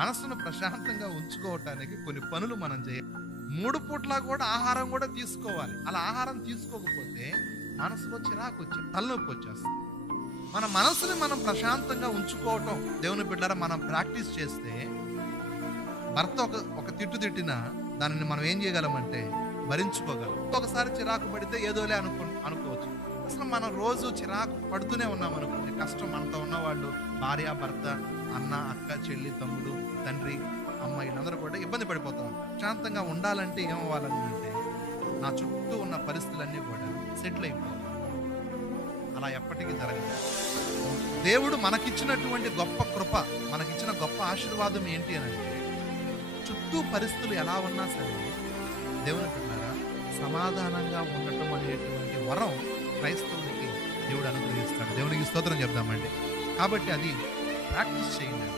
మనసును ప్రశాంతంగా ఉంచుకోవటానికి కొన్ని పనులు మనం చేయాలి. 3 పూట్ల కూడా ఆహారం కూడా తీసుకోవాలి. అలా ఆహారం తీసుకోకపోతే మనసులో తలనొప్పి వచ్చేస్తుంది. మన మనసుని మనం ప్రశాంతంగా ఉంచుకోవటం దేవుని బిడ్డలారా మనం ప్రాక్టీస్ చేస్తే, భర్త ఒక తిట్టు తిట్టినా దానిని మనం ఏం చేయగలమంటే భరించుకోగలం. ఒకసారి చిరాకు పడితే ఏదోలే అనుకోవచ్చు. అసలు మనం రోజు చిరాకు పడుతూనే ఉన్నాం అనుకోండి, కష్టం మనతో ఉన్నవాళ్ళు భార్య, భర్త, అన్న, అక్క, చెల్లి, తమ్ముడు, తండ్రి, అమ్మ, వీళ్ళందరూ కూడా ఇబ్బంది పడిపోతాం. ప్రశాంతంగా ఉండాలంటే ఏమవ్వాలంటే నా చుట్టూ ఉన్న పరిస్థితులన్నీ కూడా సెటిల్ అయిపోవాలి. అలా ఎప్పటికీ జరగదు. దేవుడు మనకిచ్చినటువంటి గొప్ప కృప, మనకిచ్చిన గొప్ప ఆశీర్వాదం ఏంటి అని అంటే, చుట్టూ పరిస్థితులు ఎలా ఉన్నా సరే దేవుని బిడ్డలారా సమాధానంగా ఉండటం అనేటువంటి వరం క్రైస్తవునికి దేవుడు అనుగ్రహిస్తాడు. దేవునికి స్తోత్రం చెప్దామండి. కాబట్టి అది ప్రాక్టీస్ చేయండి.